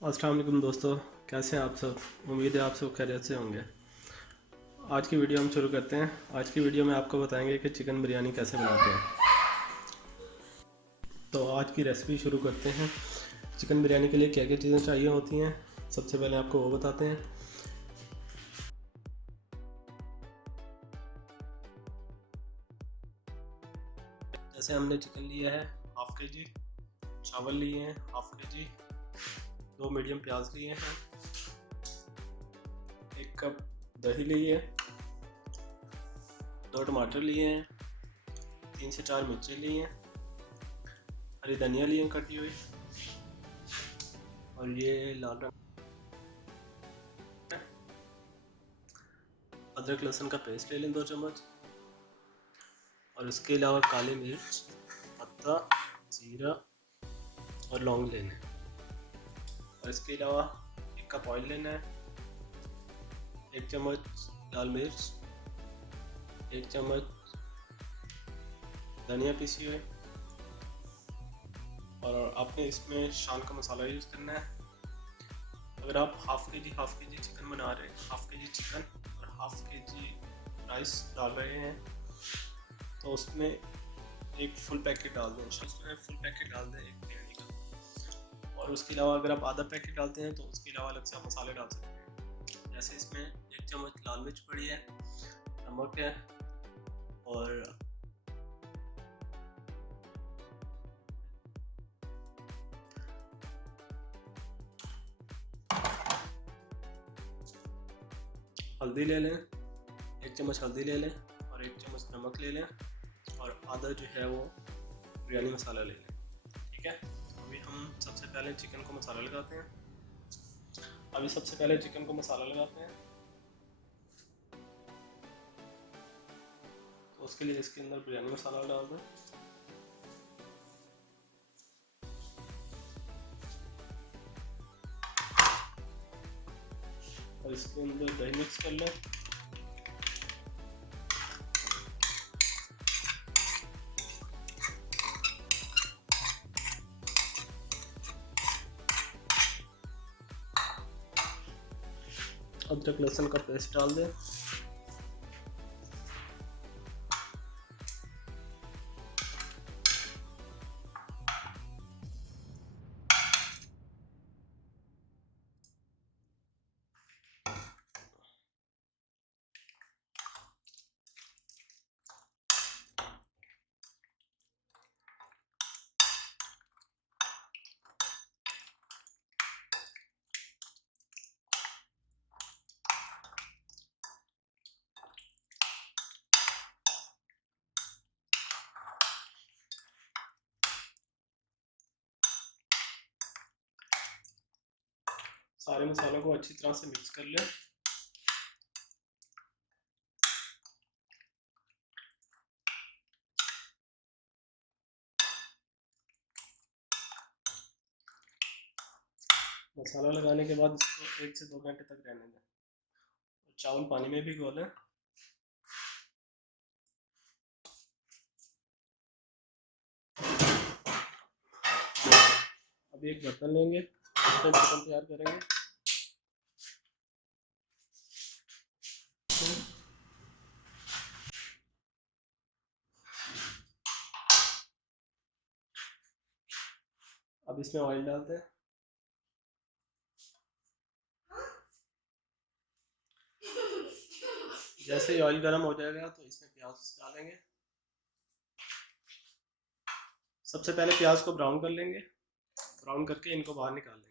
अस्सलाम वालेकुम दोस्तों, कैसे हैं आप सब। उम्मीद है आप सब खैरियत से होंगे। आज की वीडियो हम शुरू करते हैं। आज की वीडियो में आपको बताएंगे कि चिकन बिरयानी कैसे बनाते हैं। तो आज की रेसिपी शुरू करते हैं। चिकन बिरयानी के लिए क्या क्या चीज़ें चाहिए होती हैं, सबसे पहले आपको वो बताते हैं। जैसे हमने चिकन लिया है हाफ़ के जी, चावल लिए हैं हाफ़ के जी, 2 मीडियम प्याज लिए हैं, 1 कप दही लिए है, 2 टमाटर लिए हैं, 3 से 4 मिर्ची लिए हैं, हरी धनिया लिए हैं कटी हुई, और ये लाल रंग अदरक लहसुन का पेस्ट ले लें 2 चम्मच, और इसके अलावा काली मिर्च, पत्ता, जीरा और लौंग लेना है। और इसके अलावा 1 कप ऑयल लेना है, 1 चम्मच लाल मिर्च, 1 चम्मच धनिया पीसी हुई, और आपने इसमें शान का मसाला यूज़ करना है। अगर आप हाफ़ के जी चिकन बना रहे हैं, हाफ़ के जी चिकन और हाफ़ के जी राइस डाल रहे हैं, तो उसमें एक फुल पैकेट डाल दें। उसमें फुल पैकेट डाल दें 1 बिरयानी का। और उसके अलावा अगर आप आधा पैकेट डालते हैं तो उसके अलावा अलग से आप मसाले डाल सकते हैं। जैसे इसमें 1 चम्मच लाल मिर्च पड़ी है, नमक है, और हल्दी ले लें, 1 चम्मच हल्दी ले लें, और 1 चम्मच नमक ले लें, और आधा जो है वो बिरयानी मसाला ले लें। ठीक है, अभी हम सबसे पहले चिकन को मसाला लगाते हैं। तो उसके लिए इसके अंदर बिरयानी मसाला डाल दें, और इसके अंदर दही मिक्स कर लें। अदरक लहसुन का पेस्ट डाल दें, सारे मसालों को अच्छी तरह से मिक्स कर लें। मसाला लगाने के बाद इसको 1 से 2 घंटे तक रहने दें। चावल पानी में भिगो लें। अब एक बर्तन लेंगे, इसमें चिकन तैयार करेंगे। अब इसमें ऑयल डालते हैं। जैसे ही ऑयल गर्म हो जाएगा तो इसमें प्याज डालेंगे। सबसे पहले प्याज को ब्राउन कर लेंगे, ब्राउन करके इनको बाहर निकाल लेंगे।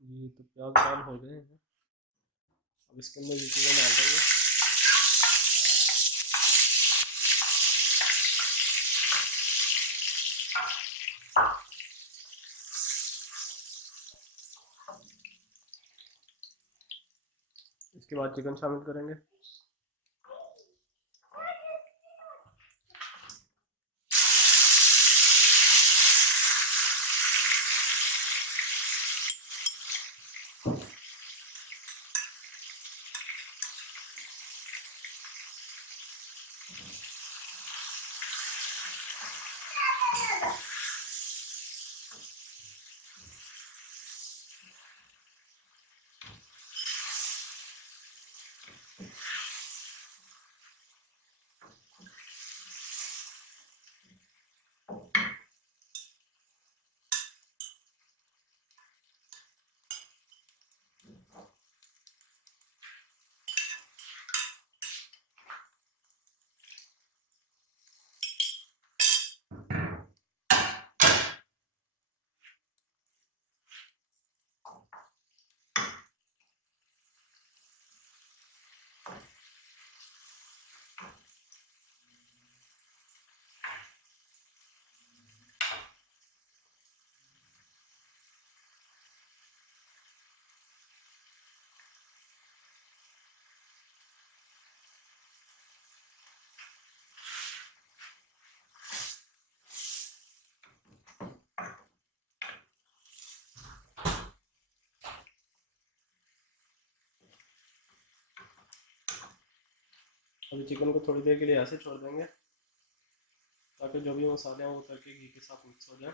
ये तो प्याज ब्राउन हो गए हैं। अब इसके अंदर ये चीज़ें डाल देंगे। इसके बाद चिकन शामिल करेंगे। अभी चिकन को थोड़ी देर के लिए ऐसे छोड़ देंगे ताकि जो भी मसाले हैं वो उतर के घी के साथ मिक्स हो जाए।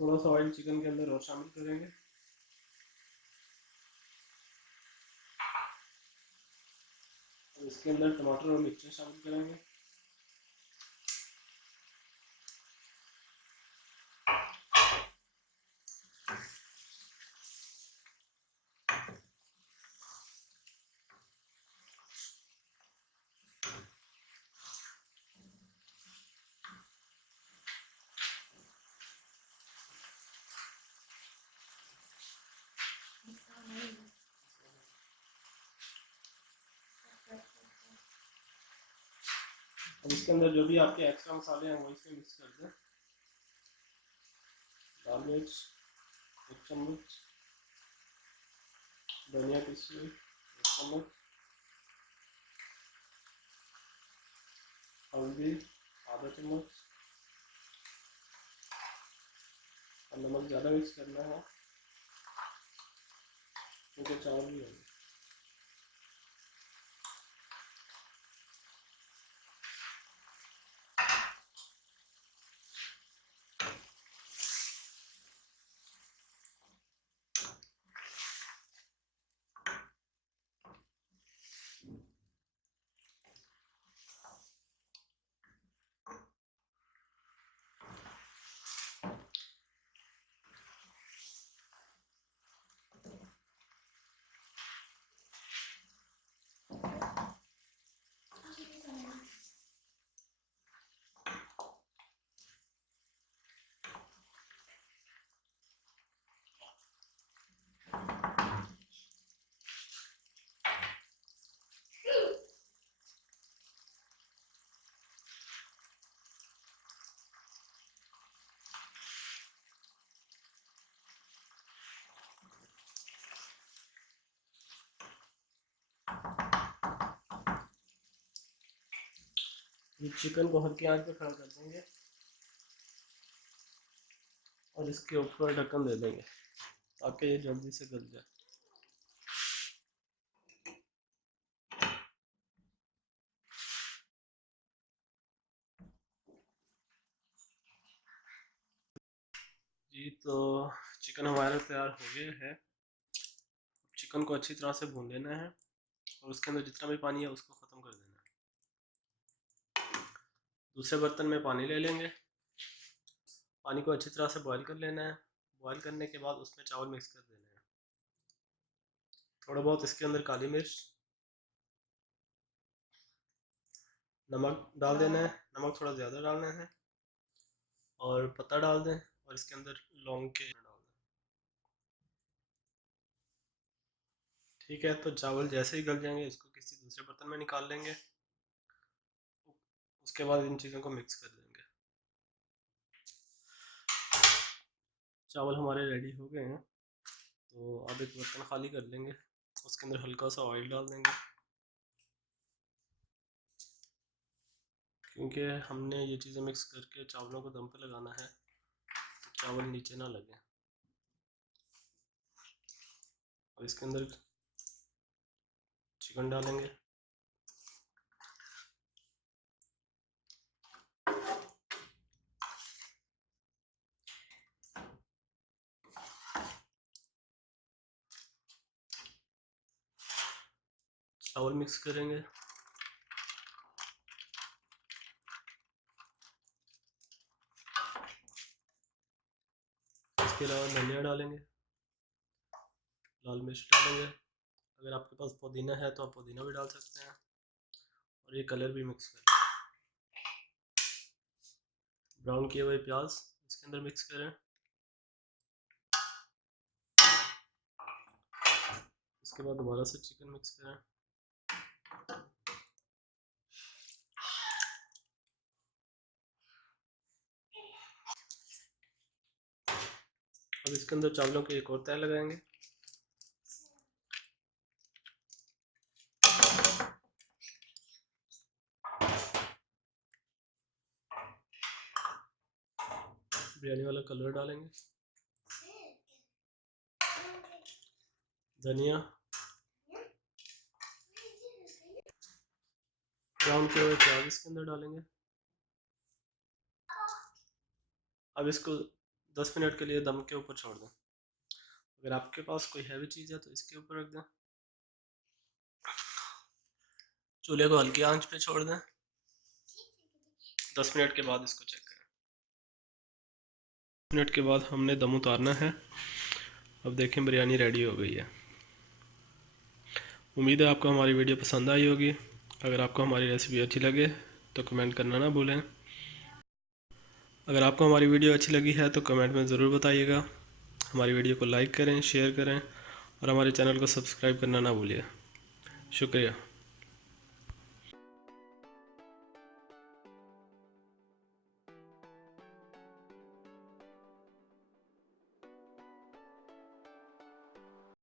थोड़ा सा ऑयल चिकन के अंदर और शामिल करेंगे। और इसके अंदर टमाटर और मिर्ची शामिल करेंगे। अब इसके अंदर जो भी आपके एक्स्ट्रा मसाले हैं वो इसमें मिक्स कर दें। लाल मिर्च 1 चम्मच, धनिया पीसी 1 चम्मच, हल्दी आधा चम्मच, और नमक ज़्यादा मिक्स करना है क्योंकि चावल भी होंगे। ये चिकन को हल्की आंच पे खड़ा कर देंगे और इसके ऊपर ढक्कन दे देंगे ताकि ये जल्दी से गल जाए। जी, तो चिकन हमारा तैयार हो गया है। चिकन को अच्छी तरह से भून लेना है और उसके अंदर जितना भी पानी है उसको ख़त्म कर देना है। दूसरे बर्तन में पानी ले लेंगे। पानी को अच्छी तरह से बॉईल कर लेना है। बॉईल करने के बाद उसमें चावल मिक्स कर देना है। थोड़ा बहुत इसके अंदर काली मिर्च, नमक डाल देना है। नमक थोड़ा ज़्यादा डालना है और पत्ता डाल दें और इसके अंदर लौंग के डाल दें। ठीक है, तो चावल जैसे ही गल जाएंगे इसको किसी दूसरे बर्तन में निकाल लेंगे। उसके बाद इन चीज़ों को मिक्स कर देंगे। चावल हमारे रेडी हो गए हैं, तो अब एक बर्तन खाली कर लेंगे। उसके अंदर हल्का सा ऑयल डाल देंगे, क्योंकि हमने ये चीज़ें मिक्स करके चावलों को दम पे लगाना है तो चावल नीचे ना लगे। और इसके अंदर चिकन डालेंगे। चावल मिक्स करेंगे। इसके अलावा धनिया डालेंगे, लाल मिर्च डालेंगे। अगर आपके पास पुदीना है तो आप पुदीना भी डाल सकते हैं। और ये कलर भी मिक्स करें। ब्राउन किए हुए प्याज इसके अंदर मिक्स करें। उसके बाद दोबारा से चिकन मिक्स करें। अब इसके अंदर चावलों की एक और तह लगाएंगे। बिरयानी वाला कलर डालेंगे, धनिया, ब्राउन किए हुए प्याज इसके अंदर डालेंगे। अब इसको 10 मिनट के लिए दम के ऊपर छोड़ दें। अगर आपके पास कोई हैवी चीज़ है तो इसके ऊपर रख दें। चूल्हे को हल्की आंच पे छोड़ दें। 10 मिनट के बाद इसको चेक करें। मिनट के बाद हमने दम उतारना है। अब देखें बिरयानी रेडी हो गई है। उम्मीद है आपको हमारी वीडियो पसंद आई होगी। अगर आपको हमारी रेसिपी अच्छी लगे तो कमेंट करना ना भूलें। अगर आपको हमारी वीडियो अच्छी लगी है तो कमेंट में ज़रूर बताइएगा। हमारी वीडियो को लाइक करें, शेयर करें और हमारे चैनल को सब्सक्राइब करना ना भूलिए। शुक्रिया।